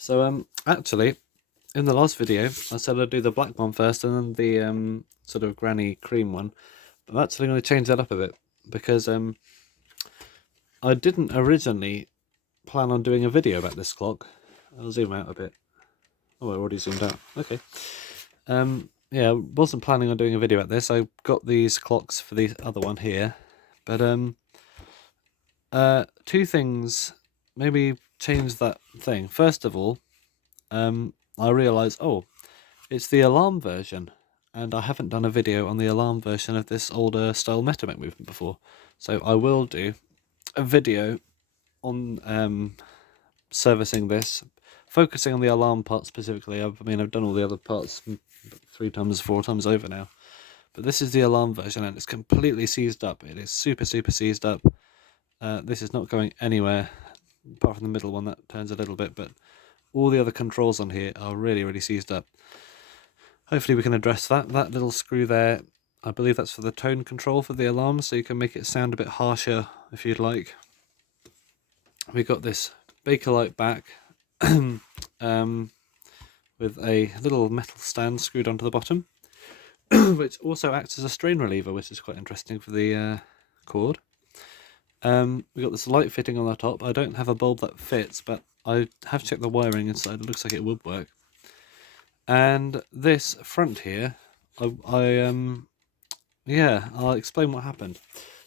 So actually, in the last video, I said I'd do the black one first and then the sort of granny cream one. But I'm actually going to change that up a bit because I didn't originally plan on doing a video about this clock. I'll zoom out a bit. Oh, I already zoomed out. Okay. Yeah, I wasn't planning on doing a video about this. I got these clocks for the other one here, but two things maybe change that thing. First of all, I realised, oh, it's the alarm version, and I haven't done a video on the alarm version of this older style Metamec movement before. So I will do a video on servicing this, focusing on the alarm part specifically. I mean, I've done all the other parts 4 times over now, but this is the alarm version, and it's completely seized up. It is super seized up. This is not going anywhere apart from the middle one that turns a little bit, but all the other controls on here are really seized up. Hopefully we can address that. That little screw there, I believe that's for the tone control for the alarm, so you can make it sound a bit harsher if you'd like. We got this Bakelite back with a little metal stand screwed onto the bottom, which also acts as a strain reliever, which is quite interesting for the cord. We got this light fitting on the top. I don't have a bulb that fits, but I have checked the wiring inside. It looks like it would work. And this front here, yeah, I'll explain what happened.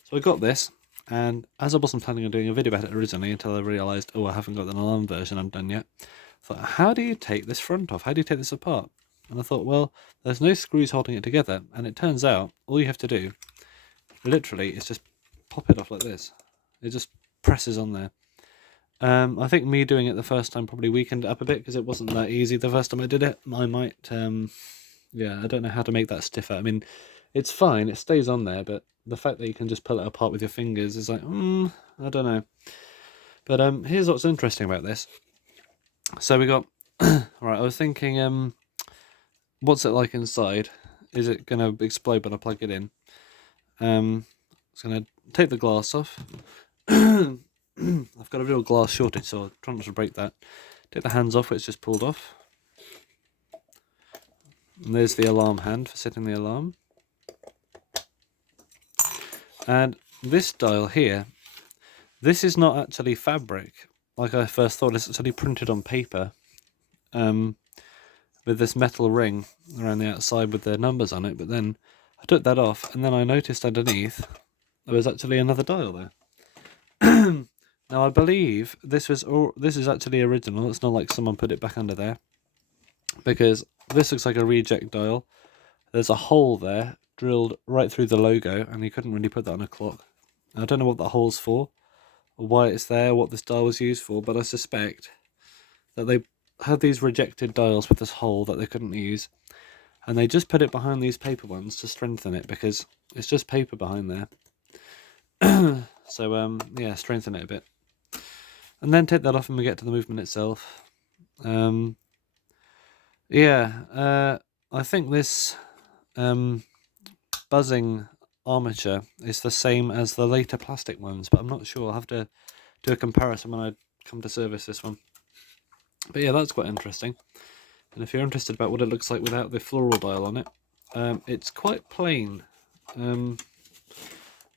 So I got this, and as I wasn't planning on doing a video about it originally until I realised, oh, I haven't got an alarm version I've done yet, I thought, how do you take this front off? How do you take this apart? And I thought, well, there's no screws holding it together, and it turns out all you have to do, literally, is just pop it off like this. It just presses on there. I think me doing it the first time probably weakened it up a bit because it wasn't that easy the first time I did it. I might, yeah, I don't know how to make that stiffer. I mean, it's fine, it stays on there, but the fact that you can just pull it apart with your fingers is like, I don't know. But here's what's interesting about this. So we got, right, I was thinking, what's it like inside? Is it going to explode when I plug it in? It's going to take the glass off. I've got a real glass shortage, so I'll try not to break that. Take the hands off, it's just pulled off. And there's the alarm hand for setting the alarm. And this dial here, this is not actually fabric, like I first thought. It's actually printed on paper, with this metal ring around the outside with the numbers on it. But then I took that off, and then I noticed underneath there was actually another dial there. Now I believe this is actually original. It's not like someone put it back under there, because this looks like a reject dial. There's a hole there drilled right through the logo, and you couldn't really put that on a clock. I don't know what that hole's for, or why it's there, what this dial was used for, but I suspect that they had these rejected dials with this hole that they couldn't use, and they just put it behind these paper ones to strengthen it, because it's just paper behind there. So yeah, strengthen it a bit. And then take that off and we get to the movement itself. Yeah, I think this buzzing armature is the same as the later plastic ones, but I'm not sure. I'll have to do a comparison when I come to service this one. But yeah, that's quite interesting. And if you're interested about what it looks like without the floral dial on it, it's quite plain.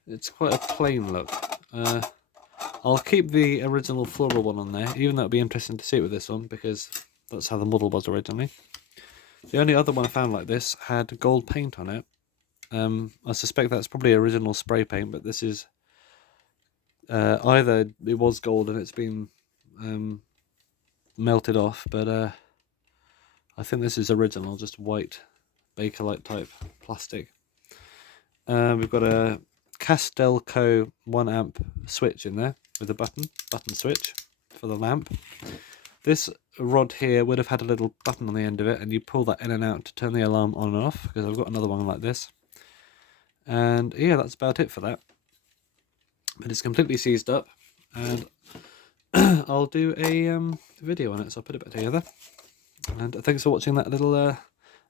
It's quite a plain look. I'll keep the original floral one on there, even though it'll be interesting to see it with this one, because that's how the model was originally. The only other one I found like this had gold paint on it. I suspect that's probably original spray paint, but this is either it was gold and it's been melted off, but I think this is original, just white Bakelite type plastic. We've got a Castelco 1 amp switch in there with a button switch for the lamp. This rod here would have had a little button on the end of it, and you pull that in and out to turn the alarm on and off, because I've got another one like this. And yeah, that's about it for that. But it's completely seized up, and I'll do a video on it, so I'll put it back together. And thanks for watching that little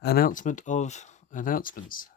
announcement of announcements.